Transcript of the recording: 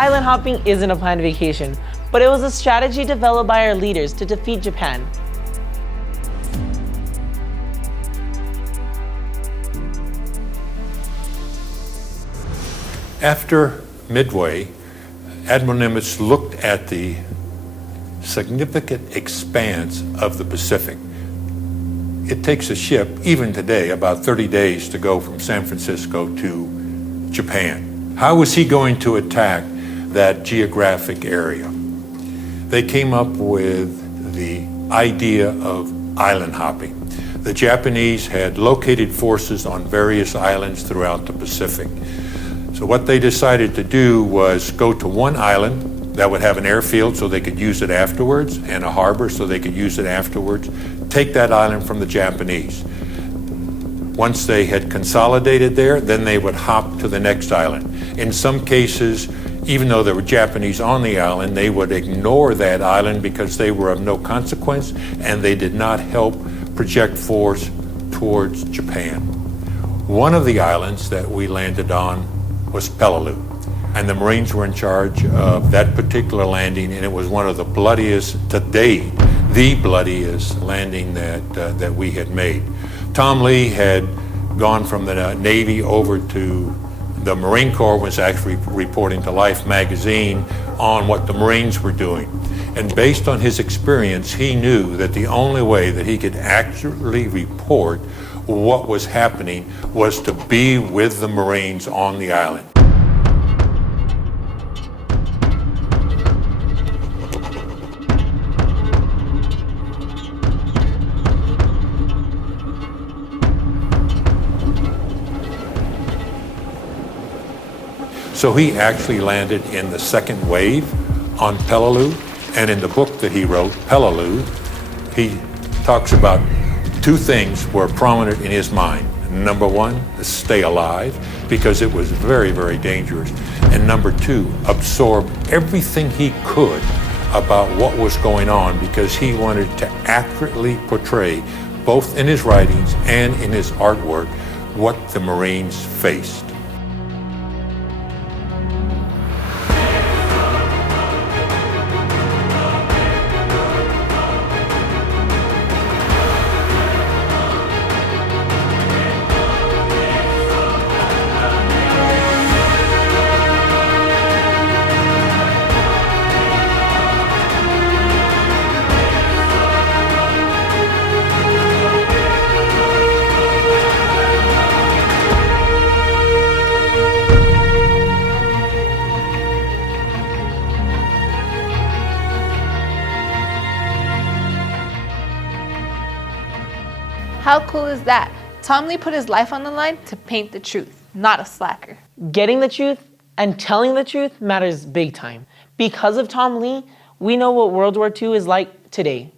Island hopping isn't a planned vacation, but it was a strategy developed by our leaders to defeat Japan. After Midway, Admiral Nimitz looked at the significant expanse of the Pacific. It takes a ship, even today, about 30 days to go from San Francisco to Japan. How was he going to attack that geographic area? They came up with the idea of island hopping. The Japanese had located forces on various islands throughout the Pacific. So what they decided to do was go to one island that would have an airfield so they could use it afterwards, and a harbor so they could use it afterwards, take that island from the Japanese. Once they had consolidated there, then they would hop to the next island. In some cases, even though there were Japanese on the island, they would ignore that island because they were of no consequence and they did not help project force towards Japan. One of the islands that we landed on was Peleliu, and the Marines were in charge of that particular landing, and it was one of the bloodiest to date, the bloodiest landing that we had made. Tom Lea had gone from the Navy over to the Marine Corps, was actually reporting to Life magazine on what the Marines were doing. And based on his experience, he knew that the only way that he could accurately report what was happening was to be with the Marines on the island. So he actually landed in the second wave on Peleliu, and in the book that he wrote, Peleliu, he talks about two things were prominent in his mind. Number one, stay alive, because it was very, very dangerous. And number two, absorb everything he could about what was going on, because he wanted to accurately portray, both in his writings and in his artwork, what the Marines faced. How cool is that? Tom Lea put his life on the line to paint the truth, not a slacker. Getting the truth and telling the truth matters big time. Because of Tom Lea, we know what World War II is like today.